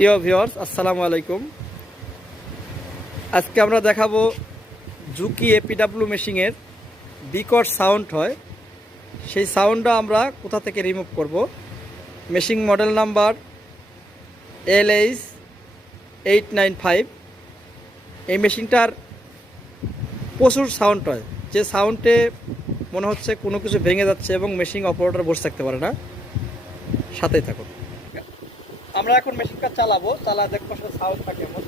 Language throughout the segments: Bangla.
প্রিয় ভিওর্স আসসালামু আলাইকুম। আজকে আমরা দেখাবো জুকি এপিডাব্লিউ মেশিনের বিকট সাউন্ড হয়। সেই সাউন্ডটা আমরা কোথা থেকে রিমুভ করব? Machine model number L H eight nine five এই মেশিনটার প্রচুর সাউন্ড হয়। যে সাউন্ডে মনে হচ্ছে কোনো কিছু ভেঙে যাচ্ছে এবং মেশিন অপারেটর বসে থাকতে পারে না। সাথেই থাকুন। আমরা এখন মেশিনটা চালাবো চালা দেখব সাউন্ড থাকে কেমন।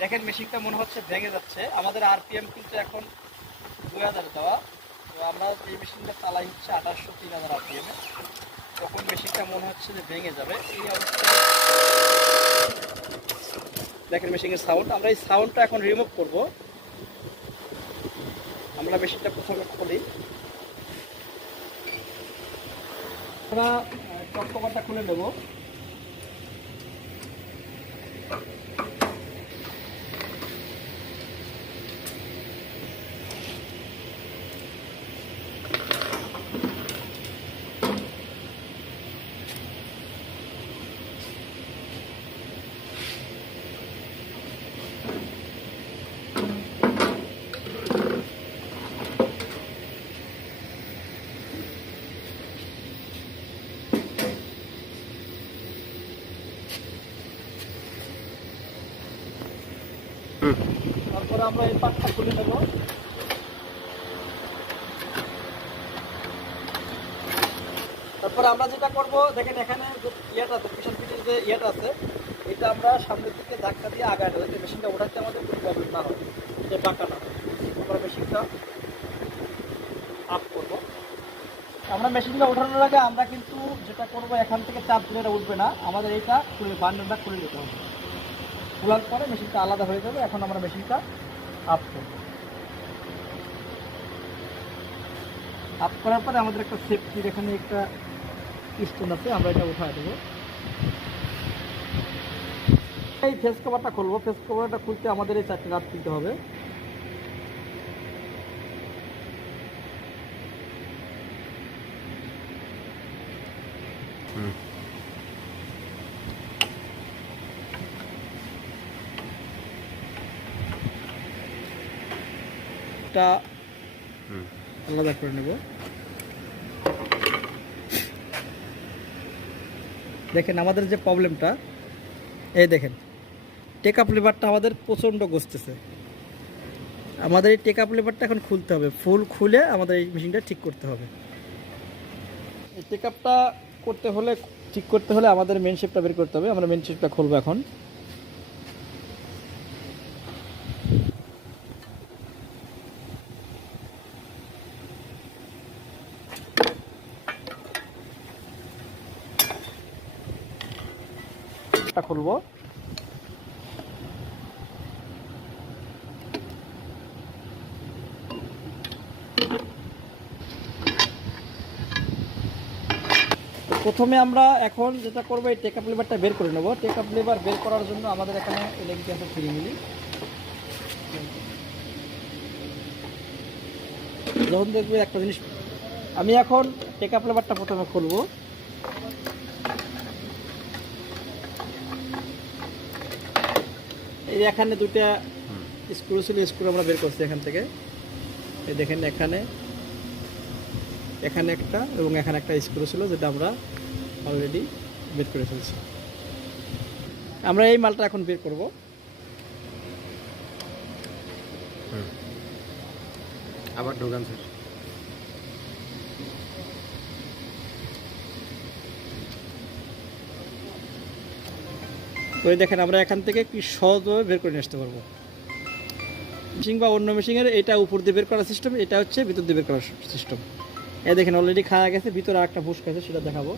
দেখেন মেশিনটা মনে হচ্ছে ভেঙে যাচ্ছে। আমাদের আরপিএম কিন্তু এখন দুই হাজার দেওয়া। তো আমরা এই মেশিনটা চালাই হচ্ছে আঠাশশো তিন হাজার আরপিএমে তখন মেশিনটা মনে হচ্ছে যে ভেঙে যাবে। এই অবস্থায় দেখেন মেশিনের সাউন্ড আমরা এই সাউন্ডটা এখন রিমুভ করব। আমরা মেশিনটা প্রথমে খুলি। আমরা কভারটা খুলে নেব। তারপরে আমরা যেটা করব, দেখেন এখানে ইয়েটা আছে পিছন যে ইয়েটা আছে, এটা আমরা সামনের দিকে ধাক্কা দিয়ে আগায় মেশিনটা ওঠাতে আমাদের কোনো প্রবলেম না হয়, যে পাকাটা আমরা মেশিনটা আপ করব। আমরা মেশিনটা ওঠানোর আগে আমরা কিন্তু যেটা করব, এখান থেকে চাপ দিলে উঠবে না। আমাদের এটা খুলে বান্ডলটা খুলে দিতে হবে। খোলার পরে মেশিনটা আলাদা হয়ে যাবে, এখন আমরা মেশিনটা আপ করব। আপ করার পরে আমাদের একটা সেফটির এখানে একটা স্টোন আছে, আমরা এটা উঠায় দেবো। এই ফেস কভারটা খুলবো। ফেস কভারটা খুলতে আমাদের এই চারটে রাত দিতে হবে। এটা আলাদা করে নেব। দেখেন আমাদের যে প্রবলেমটা এই দেখেন টেক আপ লেবারটা আমাদের প্রচণ্ড গসতেছে আমাদের এই টেক আপ লেবারটা এখন খুলতে হবে। ফুল খুলে আমাদের এই মেশিনটা ঠিক করতে হবে। এই টেক আপটা করতে হলে ঠিক করতে হলে আমাদের মেন শেপটা বের করতে হবে। আমরা মেন শেপটা খুলবো এখন। টা খুলবো। প্রথমে আমরা এখন যেটা করব, এই টেকআপ লেবারটা বের করে নেব। টেকআপ লেবার বের করার জন্য আমাদের এখানে এলএমটি আছে ফ্রি মিলি। যখন দেখবে একটা জিনিস আমি এখন টেকআপ লেবারটা প্রথমে খুলবো। এখানে দুটা স্ক্রু ছিল, স্ক্রু আমরা বের করছি এখান থেকে। এই দেখেন এখানে এখানে একটা এবং এখানে একটা স্ক্রু ছিল যেটা আমরা অলরেডি বের করে ফেলছি। আমরা এই মালটা এখন বের করব। আবার ঢোকান স্যার। তো দেখেন, আমরা এখান থেকে কি সহজভাবে বের করে নিয়ে আসতে পারব? মেশিন বা অন্য মেশিনের এটা উপর দিয়ে বের করার সিস্টেম এটা হচ্ছে ভিতর দিয়ে বের করার সিস্টেম এই দেখেন অলরেডি খাওয়া গেছে, ভিতরে একটা ফুস খাইছে সেটা দেখাবো।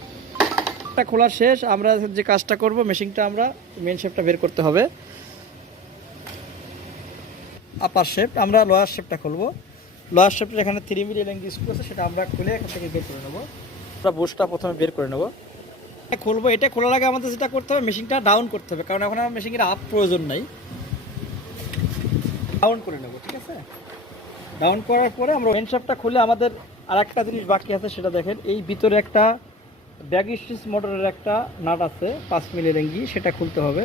এটা খোলা শেষ, আমরা যে কাজটা করব মেশিনটা আমরা মেন শেপটা বের করতে হবে। আপার শেপ আমরা লোয়ার শেপটা খুলবো। লোয়ার শেপটা এখানে থ্রি মিলি লেন্থ স্ক্রু আছে, সেটা আমরা খুলে এখান থেকে বের করে নেব। আমরা বুশটা প্রথমে বের করে নেব। খুলবো। এটা খোলার আগে আমাদের যেটা করতে হবে মেশিনটা ডাউন করতে হবে। কারণ এখন আমার মেশিনের আপ প্রয়োজন নাই। ডাউন করে নেব, ঠিক আছে? ডাউন করার পরে আমরা মেনশাপটা খুলে আমাদের আর একটা জিনিস বাকি আছে, সেটা দেখেন। এই ভিতরে একটা ব্যাগ স্টিচ মোটরের একটা নাট আছে, পাঁচ মিলি রেঙ্গি সেটা খুলতে হবে।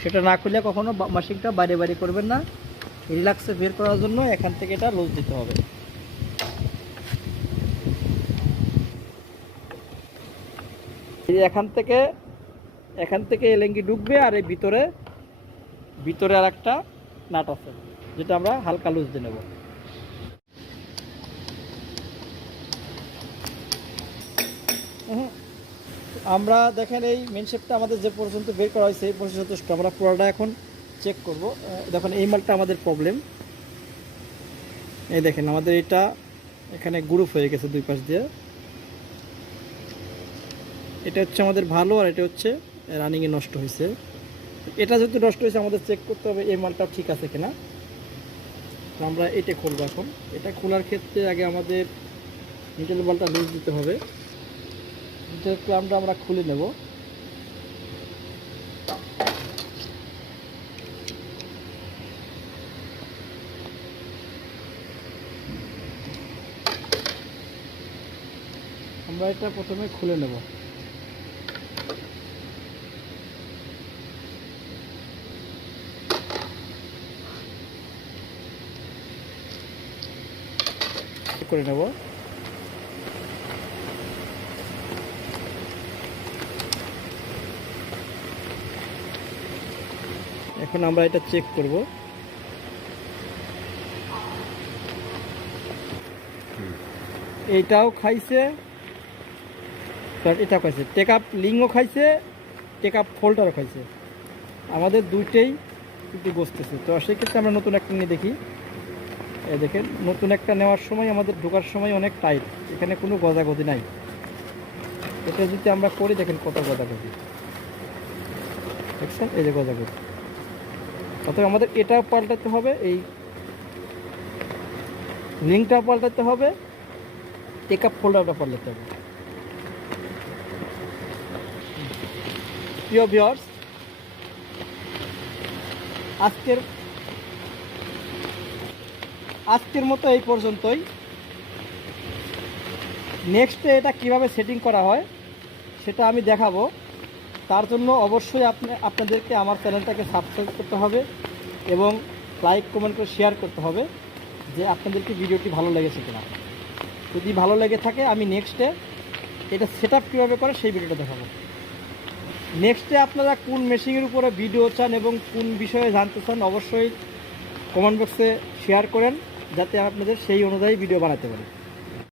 সেটা না খুলে কখনো মেশিনটা বাইরে বাইরে করবেন না। রিল্যাক্সে বের করার জন্য এখান থেকে এটা লুজ দিতে হবে। এই এখান থেকে এখান থেকে এলেঙ্গি ঢুকবে আর এই ভিতরে ভিতরে আর একটা নাট আছে, যেটা আমরা হালকা লুজ দিয়ে নেব। আমরা দেখেন এই মেন শেপটা আমাদের যে পর্যন্ত বের করা হয়েছে, এই পর্যন্ত যথেষ্ট। আমরা পুরোটা এখন চেক করব। দেখেন, এই মালটা আমাদের প্রবলেম এই দেখেন, আমাদের এটা এখানে গ্রুপ হয়ে গেছে দুই পাশ দিয়ে। এটা হচ্ছে আমাদের ভালো আর এটা হচ্ছে রানিংয়ে নষ্ট হয়েছে। এটা যেহেতু নষ্ট হয়েছে, আমাদের চেক করতে হবে এই মালটা ঠিক আছে কিনা। আমরা এটা খুলবো এখন। এটা খোলার ক্ষেত্রে আগে আমাদের নিটেল বলটা লুজ দিতে হবে। নিটেল ক্লামটা আমরা খুলে নেব। আমরা এটা প্রথমে খুলে নেব। করে নেব? এখন আমরা এটা চেক করব। এইটাও খাইছে। এটা খাইছে টেক আপ লিঙ্গও খাইছে টেক আপ ফোল্ডারও খাইছে। আমাদের দুইটাই কিন্তু বসতেছে তো সেক্ষেত্রে আমরা নতুন একটা নিয়ে দেখি। দেখেন, নতুন একটা নেওয়ার সময়, আমাদের ঢোকার সময় অনেক টাইট এখানে কোনো গজাগজি নাই। এটা যদি আমরা করি, দেখেন কত গজাগজি। দেখছেন? এই যে গজাগজি। অতএব আমাদের এটাও পাল্টাতে হবে, এই লিঙ্কটাও পাল্টাতে হবে টেক আপ ফোল্ডারটা পাল্টাতে হবে। প্রিয় ভিওর্স আজকের আজকের মতো এই পর্যন্তই। নেক্সটে এটা কীভাবে সেটিং করা হয়, সেটা আমি দেখাবো। তার জন্য অবশ্যই আপনি, আপনাদেরকে আমার চ্যানেলটাকে সাবস্ক্রাইব করতে হবে এবং লাইক কমেন্ট করে শেয়ার করতে হবে যে আপনাদেরকে ভিডিওটি ভালো লেগেছে কিনা। যদি ভালো লেগে থাকে, আমি নেক্সটে এটা সেট আপ কীভাবে করে সেই ভিডিওটা দেখাবো। নেক্সটে আপনারা কোন মেশিনের উপরে ভিডিও চান এবং কোন বিষয়ে জানতে চান অবশ্যই কমেন্ট বক্সে শেয়ার করেন, যাতে আপনাদের সেই অনুযায়ী ভিডিও বানাতে পারি।